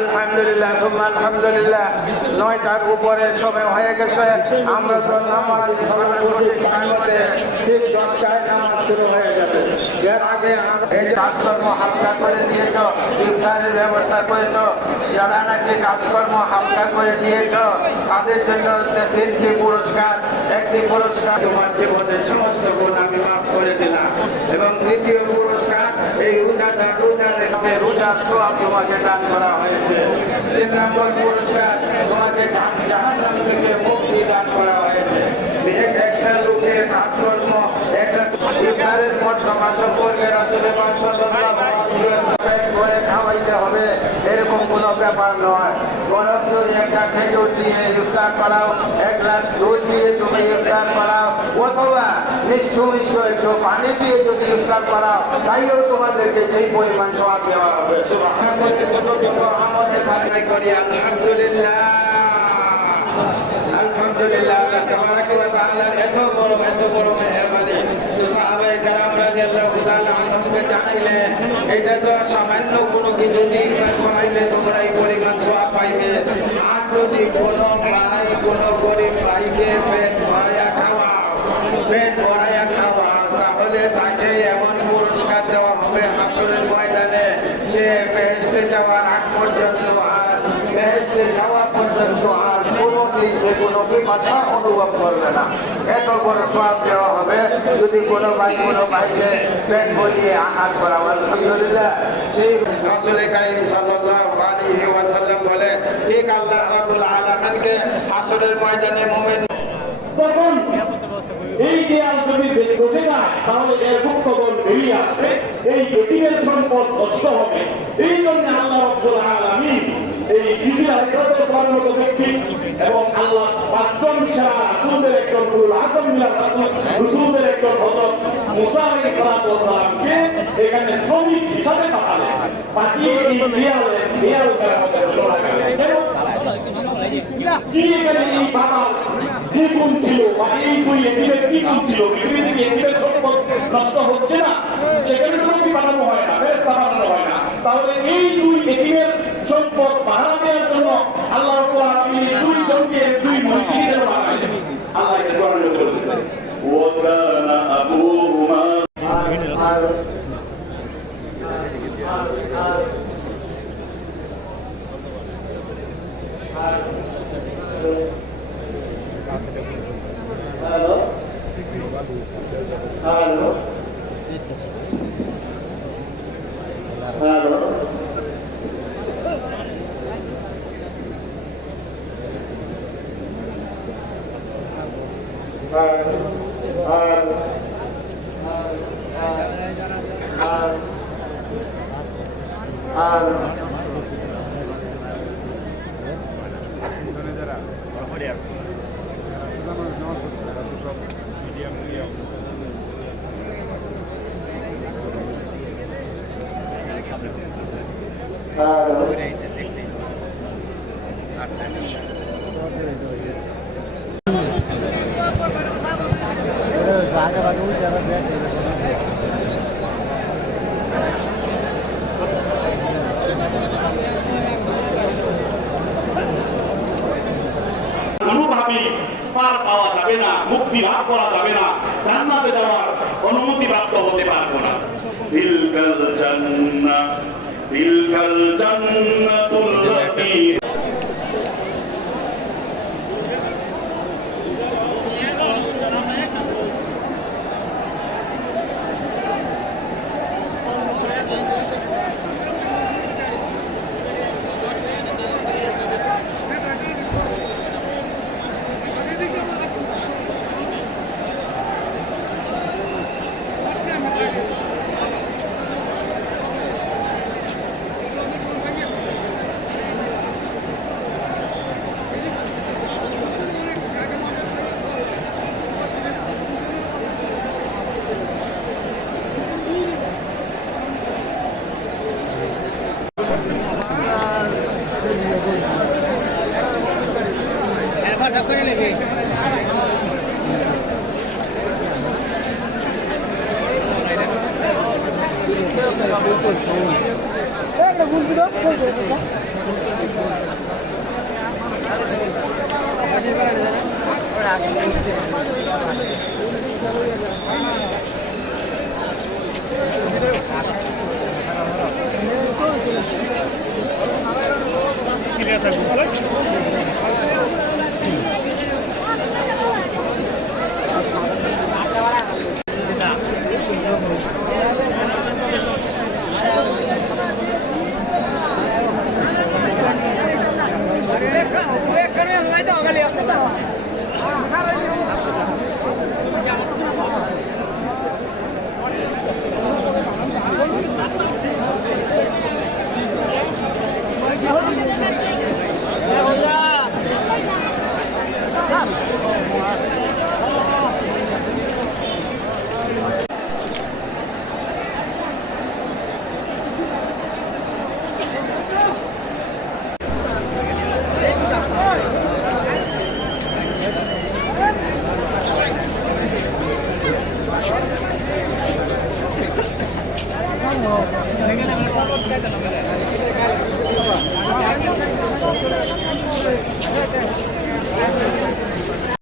আলহামদুলিল্লাহ, আলহামদুলিল্লাহ। 9টার উপরে সময় হয়ে গেছে। আমরা তো নামাজ ঠিক 10টায় নামাজ শুরু হয়ে যাবে। এর আগে এই যে কাজকর্ম হালকা করে দিয়েছ, ইফতারের ব্যবস্থা করেছ, যারা নাকি কাজকর্ম হালকা করে দিয়েছ তাদের জন্য 3টি পুরস্কার। একটি পুরস্কার তোমার জীবনের সমস্ত গুণ আমি মাফ করে দিলাম, এবং দ্বিতীয় পুরস্কার এই রোজার সওয়াব তোমাকে দান করা হয়েছে। 3 নম্বর পুরস্কার তোমাকে জাহান্নাম থেকে মুক্তি দান করা হয়েছে। একটা লোকের কাজকর্ম একটা ইফতারের পর তোমার সম্পর্কে রাসূলের করে খাওয়াইতে হবে এরকম কোনো ব্যাপার নয়। বরং যদি একটা খেজুর দিয়ে ইফতার করাও, 1 গ্লাস দুধ দিয়ে তুমি ইফতার করাও, অথবা মিষ্টি একটু পানি দিয়ে যদি ইফতার করাও, তাইও তোমাদেরকে সেই পরিমাণ সওয়াব দেওয়া হবে। আলহামদুলিল্লাহ, আলহামদুলিল্লাহ। আল্লাহ তাবারাক ওয়া তাআলার এত বড় মেহেরবানি সাহাবায়ে কেরাম রাদিয়াল্লাহু তাআলা আনহুকে জানাইলেন। এটা তো সামান্য কোনো কিছু দিন শোনাইলে তোমরা এই পরিমাণ সওয়াব পাইবে। আর যদি কোনো ভাই কোনো গরিব ভাইকে পেট ভরাইয়া খাওয়াও, তাহলে তাকে এমন পুরস্কার দেওয়া হবে হাসরের ময়দানে, সে বেহেশতে যাওয়ার আগ পর্যন্ত আর বেহেশতে যাওয়া পর্যন্ত আর কোনোদিন সে কোনো পিপাসা অনুভব করবে না। এত বড় সওয়াব দেওয়া হবে যদি কোনো ভাইকে পেট ভরিয়ে আহার করা। আলহামদুলিল্লাহ, সেই রাসূল কারীম সাল্লাল্লাহু আলাইহি ওয়াসাল্লাম বলে, ঠিক আল্লাহ রাব্বুল আলামিনকে হাসরের ময়দানে মুমিন তখন এই দেয়াল যদি বেশ বসে না, তাহলে এর ভুক্তগণ বেরিয়ে আসবে, এই এতিমের সম্পদ নষ্ট হবে। এই জন্য আল্লাহ রাব্বুল আলামিন এই জিবরিল আলাইহিস সালামের মতো ব্যক্তি এবং আল্লাহ 5 জন সেরা রাসূলদের একজন রুহুল আযম মিনার রাসূলদের একজন হযরত মুসা আলাইহিস সালামকে এখানে শ্রমিক হিসাবে পাঠালেন। পাঠিয়ে এই দেয়াল মেরামতের জন্য লাগালেন। কি এখানে এই বাবার কি গুণ ছিল, বা এই দুই এতিমের কি গুণ ছিল? পৃথিবী থেকে এতিমের সম্পদ নষ্ট হচ্ছে না, সেখানে শ্রমিক বানানো হয় না, ফেরেশতা বানানো হয় না। তাহলে এই দুই এতিমের সম্পদ বাড়া দেওয়ার জন্য আল্লাহ রাব্বুল আলামিন দুই জনকে দুই মনীষীদের বানালেন। আল্লাহ এটা কোরআনে বলেছে, ওয়া কানা আবুহুমা পার পাওয়া যাবে না, মুক্তি লাভ করা যাবে না, জান্নাতে যাওয়ার অনুমতি প্রাপ্ত হতে পারবো না। তিলকাল জান্নাতুল্লাতী একটা Venga,